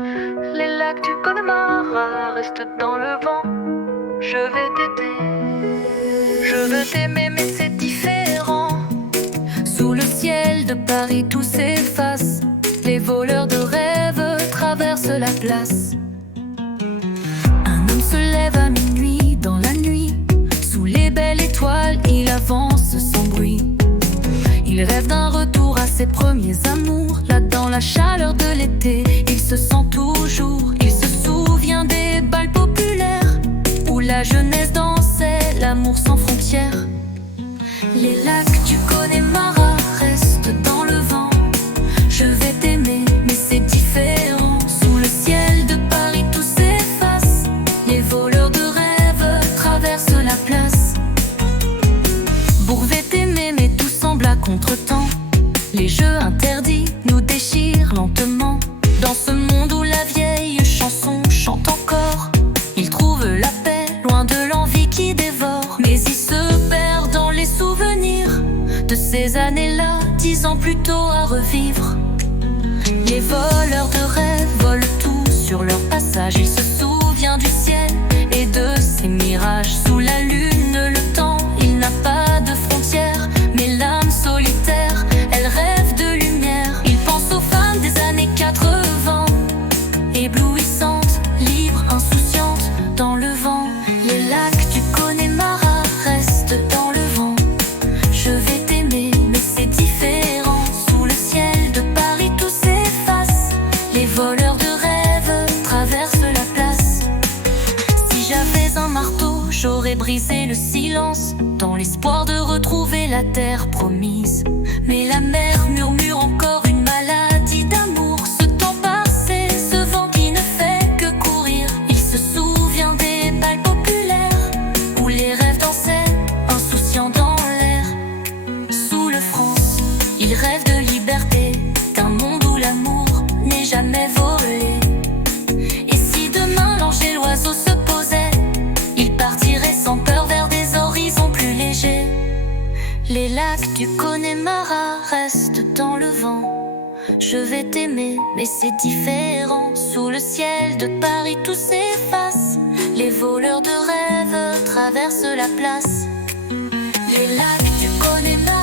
Les lacs du Connemara restent dans le vent. Je vais t'aider. Je veux t'aimer mais c'est différent. Sous le ciel de Paris tout s'efface. Les voleurs de rêves traversent la place. Un homme se lève à minuit dans la nuit. Sous les belles étoiles il avance sans bruit. Il rêve d'un retour à ses premiers amours. Là dans la chaleur de l'été, il se sent toujours. Il se souvient des bals populaires où la jeunesse dansait l'amour sans frontières. Les lacs du Connemara restent dans le vent. Je vais t'aimer mais c'est différent. Sous le ciel de Paris tout s'efface. Les voleurs de rêves traversent la place. Bourg vais t'aimer mais tout semble à contre-temps. Les jeux interdits nous déchirent lentement. Dans ce monde où la vieille chanson chante encore, il trouve la paix loin de l'envie qui dévore. Mais il se perd dans les souvenirs de ces années-là, 10 ans plus tôt à revivre. Les voleurs de rêve volent tout sur leur passage. Il se souvient du ciel et de ses mirages. Sous la lune, le temps, il n'a pas de frontières. Mais l'âme solitaire, elle rêve de lumière. Il pense aux femmes des années 80, éblouissantes, libres, insouciantes, dans le vent. Les lacs du Connemara restent dans le vent. Je vais t'aimer, mais c'est différent. Sous le ciel de Paris tout s'efface. Les voleurs de rêves traversent la place. Si j'avais un marteau, j'aurais brisé le silence, dans l'espoir de retrouver la terre promise. Mais la mer murmure encore une maladie d'amour. Ce temps passé, ce vent qui ne fait que courir. Il se souvient des bals populaires où les rêves dansaient, insouciants dans l'air. Sous le France, il rêve de liberté, d'un monde où l'amour n'est jamais volé. Et si demain l'ange et l'oiseau se posaient, il partirait sans peur vers des horizons plus légers. Les lacs du Connemara restent dans le vent. Je vais t'aimer, mais c'est différent. Sous le ciel de Paris tout s'efface. Les voleurs de rêves traversent la place. Les lacs du Connemara